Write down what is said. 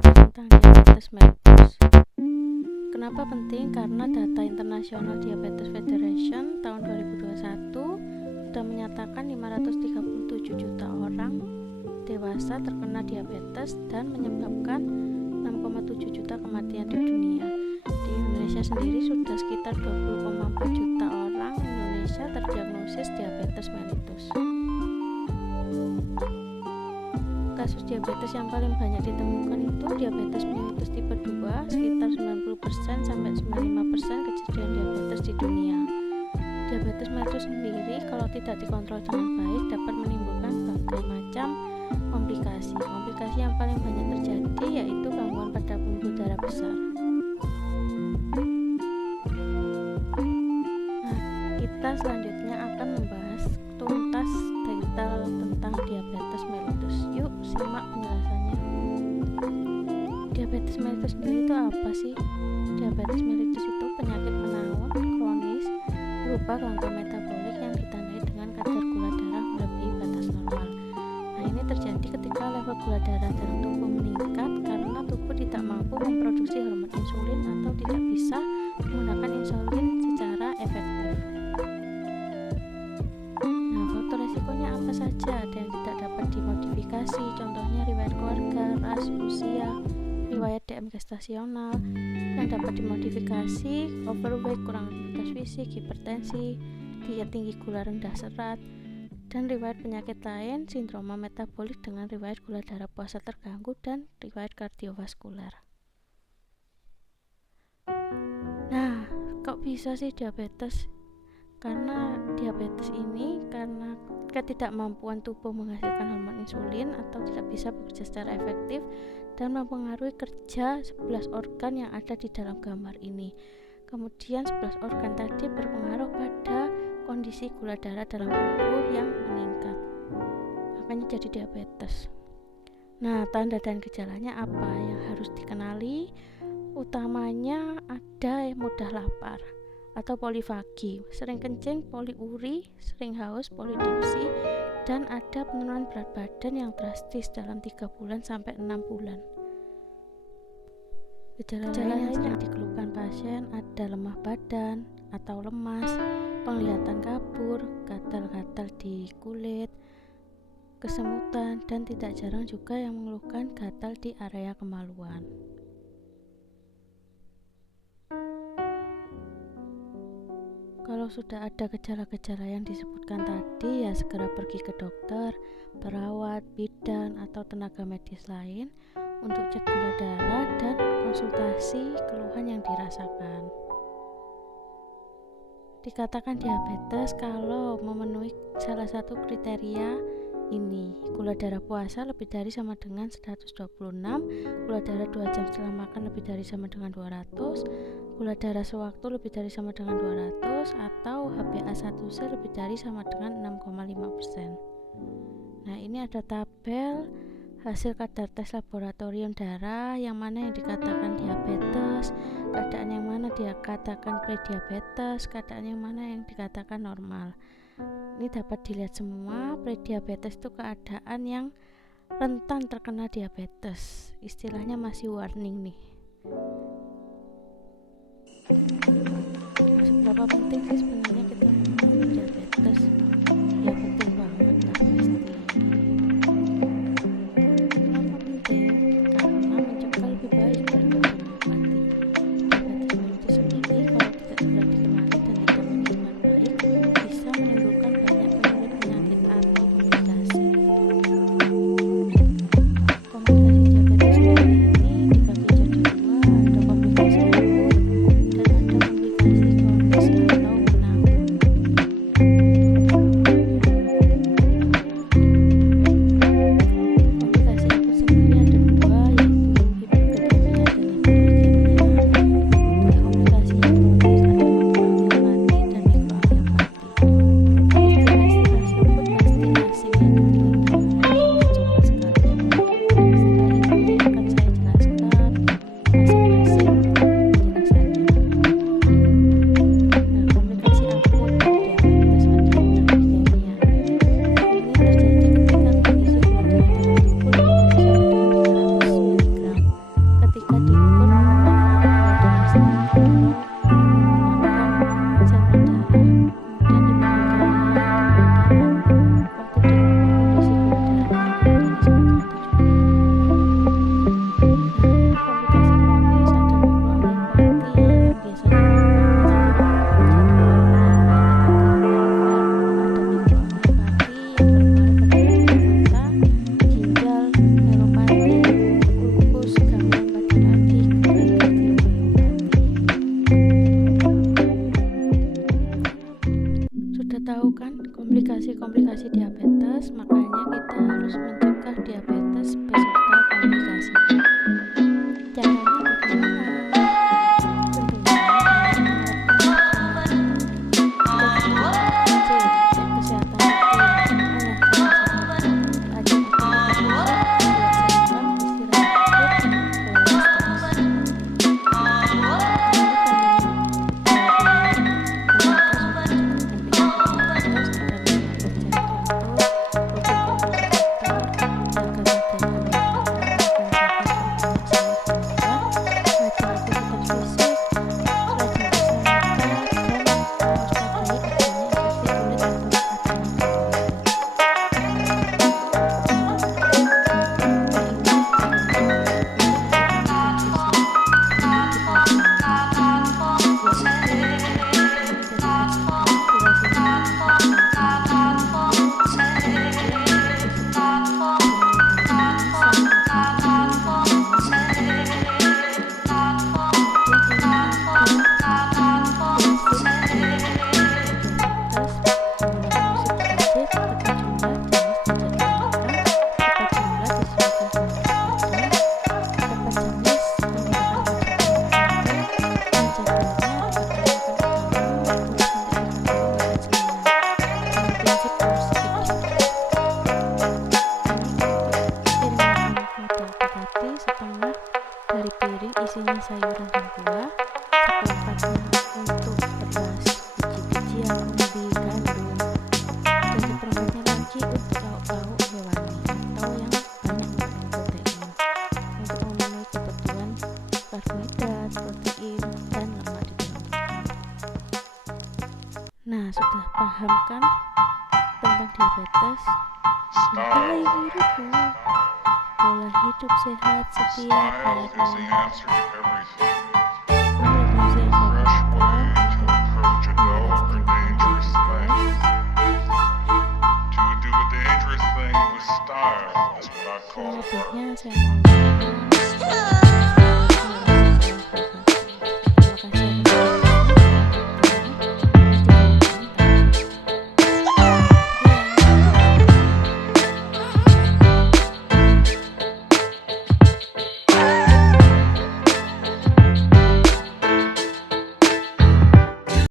tentang diabetes mellitus. Kenapa penting? Karena data International Diabetes Federation tahun 2021 sudah menyatakan 537 juta orang dewasa terkena diabetes dan menyebabkan 6,7 juta kematian di dunia. Di Indonesia sendiri sudah sekitar 20,4 juta orang Indonesia terdiagnosis diabetes mellitus. Kasus diabetes yang paling banyak ditemukan itu diabetes mellitus tipe 2, sekitar 90% sampai 95% kejadian diabetes di dunia. Diabetes mellitus sendiri kalau tidak dikontrol dengan baik dapat menimbulkan berbagai macam komplikasi. Komplikasi yang paling banyak terjadi yaitu gangguan pada pembuluh darah besar. Kita selanjutnya akan membahas tuntas detail tentang diabetes mellitus. Yuk simak penjelasannya. Diabetes mellitus sendiri itu apa sih? Diabetes mellitus itu penyakit menaun kronis berupa gangguan metabolik yang ditandai dengan kadar gula darah melebihi batas normal. Nah, ini terjadi ketika level gula darah dalam tubuh meningkat karena tubuh tidak mampu memproduksi hormon insulin atau tidak bisa menggunakan insulin secara efektif. Nah, faktor resikonya apa saja? Ada yang tidak dapat dimodifikasi, contohnya riwayat keluarga, ras, usia, riwayat DM gestasional. Yang dapat dimodifikasi, overweight, kurang aktivitas fisik, hipertensi, diet tinggi gula rendah serat, dan riwayat penyakit lain, sindroma metabolik dengan riwayat gula darah puasa terganggu, dan riwayat kardiovaskuler. Nah, kok bisa sih diabetes? Karena diabetes ini karena ketidakmampuan tubuh menghasilkan hormon insulin atau tidak bisa bekerja secara efektif dan mempengaruhi kerja 11 organ yang ada di dalam gambar ini. Kemudian 11 organ tadi berpengaruh pada kondisi gula darah dalam tubuh yang meningkat. Makanya jadi diabetes. Nah, tanda dan gejalanya apa yang harus dikenali? Utamanya ada mudah lapar atau polifagi, sering kencing, poliuri, sering haus, polidipsi, dan ada penurunan berat badan yang drastis dalam 3 bulan sampai 6 bulan. Gejala lain yang dikeluhkan pasien ada lemah badan atau lemas, penglihatan kabur, gatal-gatal di kulit, kesemutan, dan tidak jarang juga yang mengeluhkan gatal di area kemaluan. Kalau sudah ada gejala-gejala yang disebutkan tadi, ya segera pergi ke dokter, perawat, bidan, atau tenaga medis lain untuk cek gula darah dan konsultasi keluhan yang dirasakan. Dikatakan diabetes kalau memenuhi salah satu kriteria ini, gula darah puasa lebih dari sama dengan 126, gula darah 2 jam setelah makan lebih dari sama dengan 200, gula darah sewaktu lebih dari sama dengan 200, atau HbA1c lebih dari sama dengan 6,5%. Nah, ini ada tabel hasil kadar tes laboratorium darah yang mana yang dikatakan diabetes, keadaan yang mana dikatakan prediabetes, keadaan yang mana yang dikatakan normal. Ini dapat dilihat semua. Prediabetes itu keadaan yang rentan terkena diabetes, istilahnya masih warning nih. Nah, seberapa penting sih sebenarnya kita mengetahui diabetes? Ya penting banget lah pasti. Kenapa penting? Karena mencegah lebih baik daripada mengobati. Diabetes mellitus sendiri kalau tidak segera dikenali dan ditangani dengan baik bisa menimbulkan banyak penyakit atau komplikasi. Komplikasi diabetes sendiri ini dibagi jadi dua, ada komplikasi akut dan ada komplikasi kronis atau menaun. komplikasi diabetes, makanya kita harus mencegah diabetes beserta komplikasi. Caranya bagaimana? Tentunya dengan menerapkan cek kesehatan rutin, rajin aktivitas fisik, 2 jam setengah dari piring isinya sayuran dan buah, seperempatnya untuk beras, biji-bijian, umbi, gandum, dan seperempatnya lagi untuk lauk-lauk hewani atau yang banyak mengandung protein untuk memenuhi kebutuhan karbohidrat, protein, dan lemak di dalam tubuh. Nah, sudah paham kan tentang diabetes? Nilai hidupmu, pola hidup sehat setiap hari. Selebihnya saya mohon maaf.